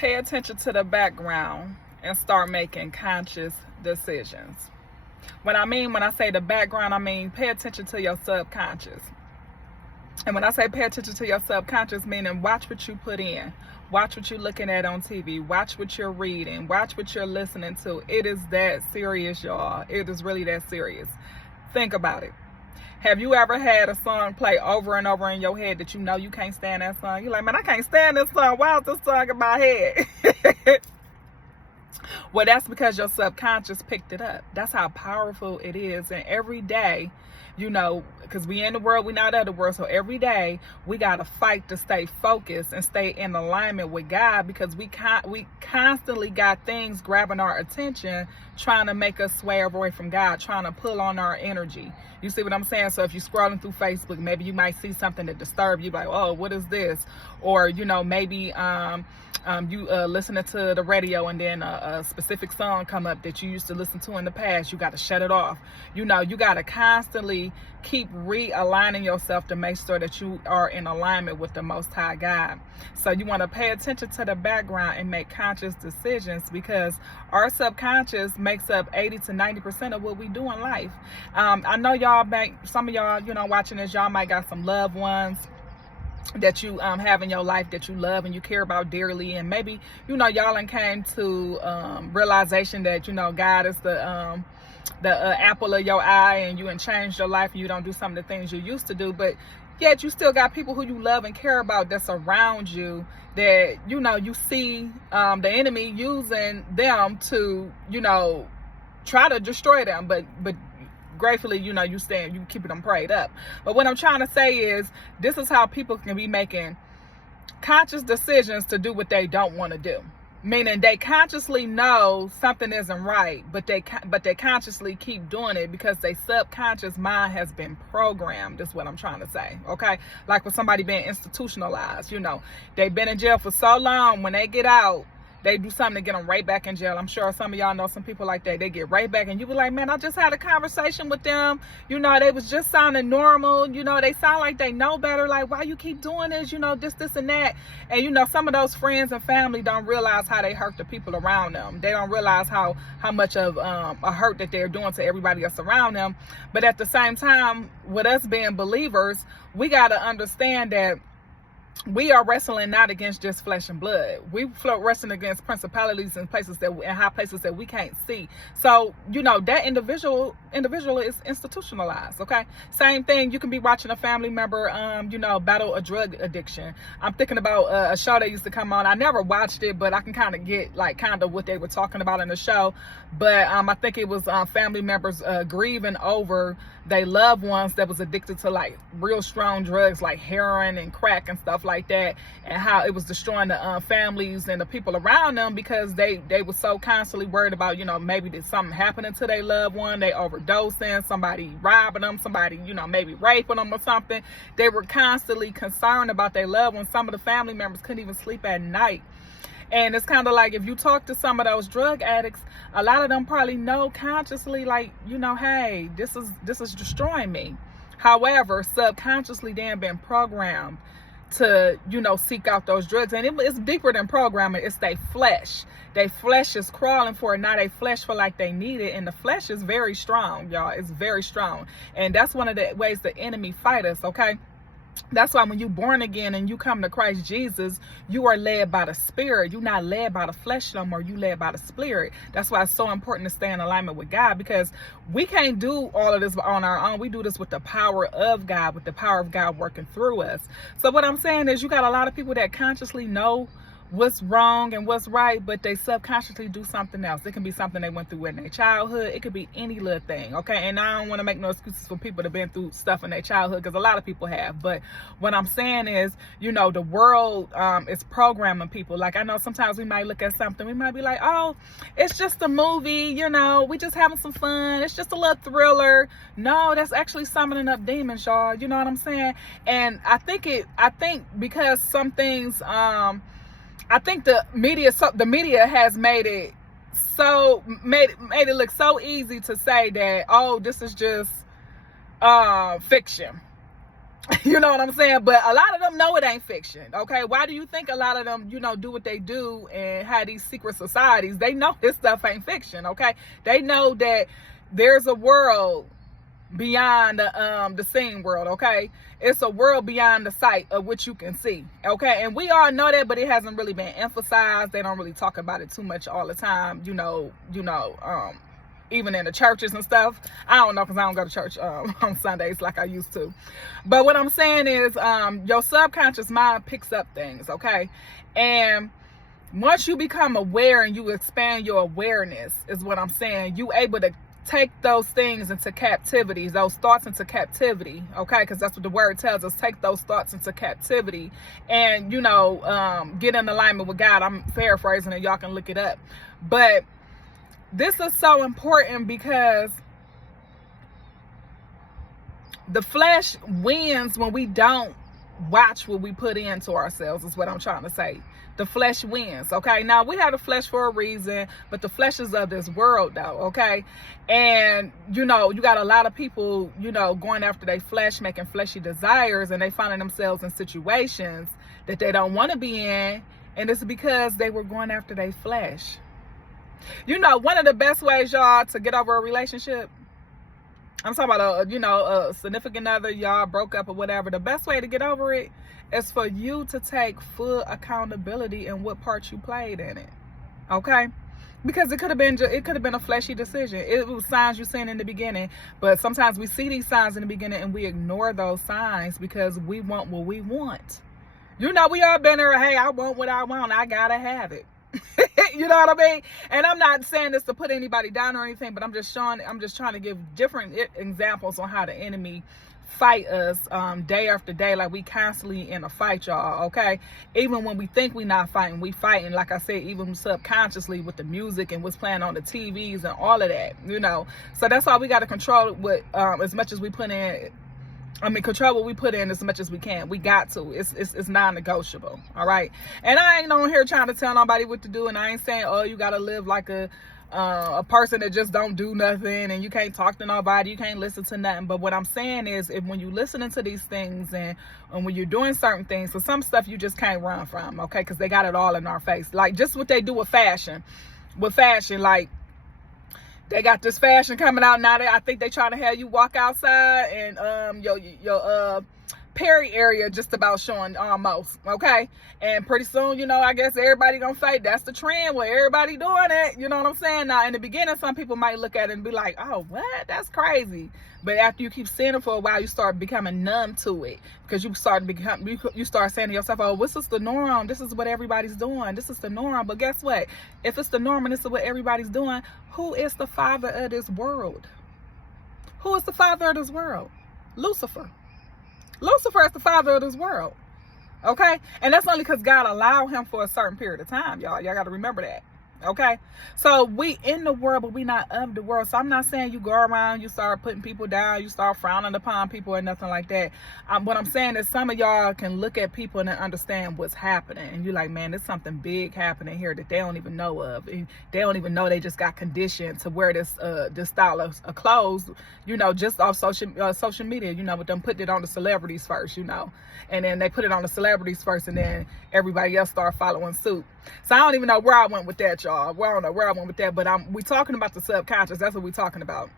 Pay attention to the background and start making conscious decisions. When I say the background, I mean pay attention to your subconscious. And when I say pay attention to your subconscious, meaning watch what you put in. Watch what you're looking at on TV. Watch what you're reading. Watch what you're listening to. It is that serious, y'all. It is really that serious. Think about it. Have you ever had a song play over and over in your head that you know you can't stand that song? You're like, man, I can't stand this song. Why is this song in my head? Well, that's because your subconscious picked it up. That's how powerful it is. And every day, because we in the world, we not of the world. So every day we got to fight to stay focused and stay in alignment with God, because we constantly got things grabbing our attention, trying to make us sway away from God, trying to pull on our energy. You see what I'm saying? So if you're scrolling through Facebook, maybe you might see something that disturbs you, like, oh, what is this? Or, maybe you listening to the radio and then a specific song come up that you used to listen to in the past. You got to shut it off. You got to constantly keep realigning yourself to make sure that you are in alignment with the Most High God. So you want to pay attention to the background and make conscious decisions, because our subconscious makes up 80 to 90% of what we do in life. I know some of y'all, watching this, y'all might got some loved ones that you have in your life that you love and you care about dearly, and maybe y'all came to realization that God is the apple of your eye, and you changed your life and you don't do some of the things you used to do, but yet you still got people who you love and care about that's around you, that you see the enemy using them to try to destroy them, but gratefully, you keeping them prayed up. But what I'm trying to say is, this is how people can be making conscious decisions to do what they don't want to do. Meaning they consciously know something isn't right, but they consciously keep doing it because their subconscious mind has been programmed, is what I'm trying to say. Okay? Like with somebody being institutionalized, they've been in jail for so long, when they get out, they do something to get them right back in jail. I'm sure some of y'all know some people like that. They get right back, and you be like, man, I just had a conversation with them. They was just sounding normal. They sound like they know better. Like, why you keep doing this? This and that. And, some of those friends and family don't realize how they hurt the people around them. They don't realize how much of a hurt that they're doing to everybody else around them. But at the same time, with us being believers, we got to understand that we are wrestling not against just flesh and blood. We wrestling against principalities and high places that we can't see. So, that individual is institutionalized. Okay. Same thing. You can be watching a family member, battle a drug addiction. I'm thinking about a show that used to come on. I never watched it, but I can kind of get what they were talking about in the show. But I think it was family members grieving over their loved ones that was addicted to like real strong drugs like heroin and crack and stuff like that, and how it was destroying the families and the people around them, because they were so constantly worried about maybe did something happening to their loved one, they overdosing, somebody robbing them, somebody maybe raping them or something. They were constantly concerned about their loved ones. Some of the family members couldn't even sleep at night. And it's kind of like, if you talk to some of those drug addicts, a lot of them probably know consciously, like, hey, this is destroying me. However, subconsciously they have been programmed to, seek out those drugs. And it's deeper than programming. It's their flesh. Their flesh is crawling for it. Now their flesh feel like they need it. And the flesh is very strong, y'all. It's very strong. And that's one of the ways the enemy fight us, okay? That's why when you're born again and you come to Christ Jesus, you are led by the Spirit. You're not led by the flesh no more. You led by the Spirit. That's why it's so important to stay in alignment with God, because we can't do all of this on our own. We do this with the power of God, with the power of God working through us. So what I'm saying is, you got a lot of people that consciously know what's wrong and what's right, but they subconsciously do something else. It can be something they went through in their childhood. It could be any little thing, okay? And I don't want to make no excuses for people that have been through stuff in their childhood, because a lot of people have. But what I'm saying is, the world is programming people. Like, I know sometimes we might look at something, we might be like, oh, it's just a movie, we just having some fun. It's just a little thriller. No, that's actually summoning up demons, y'all. You know what I'm saying? And I think because some things, I think the media has made it look so easy to say that, oh, this is just fiction. You know what I'm saying? But a lot of them know it ain't fiction. Okay, why do you think a lot of them, do what they do and have these secret societies? They know this stuff ain't fiction. Okay, they know that there's a world beyond the seen world. Okay, it's a world beyond the sight of which you can see. Okay, and we all know that, but it hasn't really been emphasized. They don't really talk about it too much all the time. Even in the churches and stuff. I don't know, because I don't go to church on Sundays like I used to. But what I'm saying is your subconscious mind picks up things, okay? And once you become aware and you expand your awareness, is what I'm saying, you able to take those things into captivity, those thoughts into captivity, okay? Because that's what the word tells us. Take those thoughts into captivity and, get in alignment with God. I'm paraphrasing it. Y'all can look it up. But this is so important because the flesh wins when we don't watch what we put into ourselves, is what I'm trying to say. The flesh wins, okay? Now, we have the flesh for a reason, but the flesh is of this world, though, okay? And, you got a lot of people, going after their flesh, making fleshy desires, and they finding themselves in situations that they don't want to be in, and it's because they were going after their flesh. One of the best ways, y'all, to get over a relationship, I'm talking about a significant other, y'all broke up or whatever. The best way to get over it is for you to take full accountability in what part you played in it. Okay? Because it could have been a fleshy decision. It was signs you seen in the beginning, but sometimes we see these signs in the beginning and we ignore those signs because we want what we want. We all been there. Hey, I want what I want. I gotta have it. You know what I mean? And I'm not saying this to put anybody down or anything, but I'm just trying to give different examples on how the enemy fight us day after day. Like, we constantly in a fight, y'all. Okay, even when we think we not fighting, we fighting. Like I said, even subconsciously with the music and what's playing on the TVs and all of that. So that's why we got to control what as much as we put in. Control what we put in as much as we can. We got to. It's non-negotiable. All right. And I ain't on here trying to tell nobody what to do. And I ain't saying, oh, you got to live like a person that just don't do nothing and you can't talk to nobody, you can't listen to nothing. But what I'm saying is, if when you listening to these things and when you're doing certain things, so some stuff you just can't run from, okay? Because they got it all in our face. Like just what they do with fashion. Like, they got this fashion coming out now. I think they trying to have you walk outside and your Perry area just about showing almost, okay? And pretty soon, I guess everybody gonna say that's the trend where everybody doing it. You know what I'm saying? Now, in the beginning, some people might look at it and be like, oh, what? That's crazy. But after you keep seeing it for a while, you start becoming numb to it because you start saying to yourself, oh, this is the norm. This is what everybody's doing. This is the norm. But guess what? If it's the norm and this is what everybody's doing, who is the father of this world? Who is the father of this world? Lucifer. Lucifer is the father of this world. Okay? And that's only because God allowed him for a certain period of time, y'all. Y'all got to remember that. Okay, so we in the world, but we not of the world. So I'm not saying you go around, you start putting people down, you start frowning upon people or nothing like that. What I'm saying is, some of y'all can look at people and understand what's happening, and you're like, man, there's something big happening here that they don't even know of. And they don't even know they just got conditioned to wear this style of clothes, just off social media. With them putting it on the celebrities first, and then they put it on the celebrities first, and then everybody else start following suit. So I don't even know where I went with that, y'all. Well, I don't know where I went with that, but we talking about the subconscious. That's what we're talking about.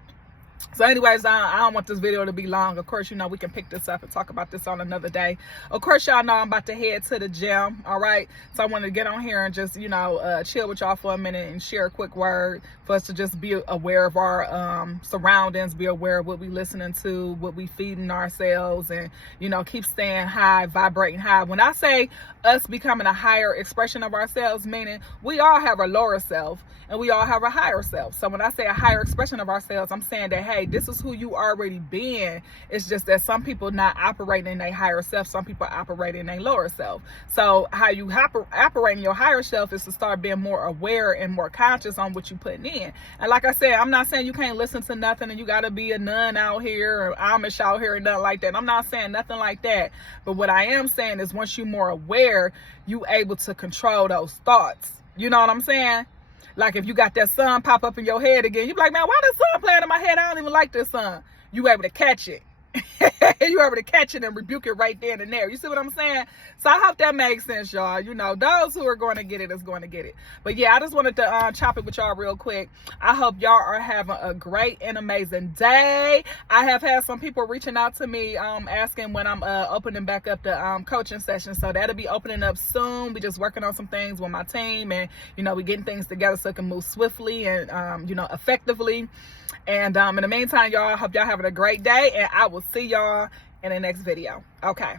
So anyways, I don't want this video to be long. Of course, we can pick this up and talk about this on another day. Of course, y'all know I'm about to head to the gym. All right. So I want to get on here and just, chill with y'all for a minute and share a quick word for us to just be aware of our surroundings, be aware of what we listening to, what we feeding ourselves, and, keep staying high, vibrating high. When I say us becoming a higher expression of ourselves, meaning we all have a lower self and we all have a higher self. So when I say a higher expression of ourselves, I'm saying that, hey, this is who you already been. It's just that some people not operating in their higher self, some people operate in their lower self. So how you operate in your higher self is to start being more aware and more conscious on what you putting in. And like I said, I'm not saying you can't listen to nothing and you got to be a nun out here or Amish out here and nothing like that. I'm not saying nothing like that. But what I am saying is, once you're more aware, you able to control those thoughts. You know what I'm saying? Like, if you got that sun pop up in your head again, you be like, man, why this sun playing in my head? I don't even like this sun. You able to catch it. You able to catch it and rebuke it right then and there. You see what I'm saying? So I hope that makes sense, y'all. You know, those who are going to get it is going to get it. But yeah, I just wanted to chop it with y'all real quick. I hope y'all are having a great and amazing day. I have had some people reaching out to me asking when I'm opening back up the coaching session. So that'll be opening up soon. We just working on some things with my team, and you know, we getting things together so it can move swiftly and you know, effectively. And in the meantime, y'all, I hope y'all having a great day, and I will see y'all in the next video. Okay.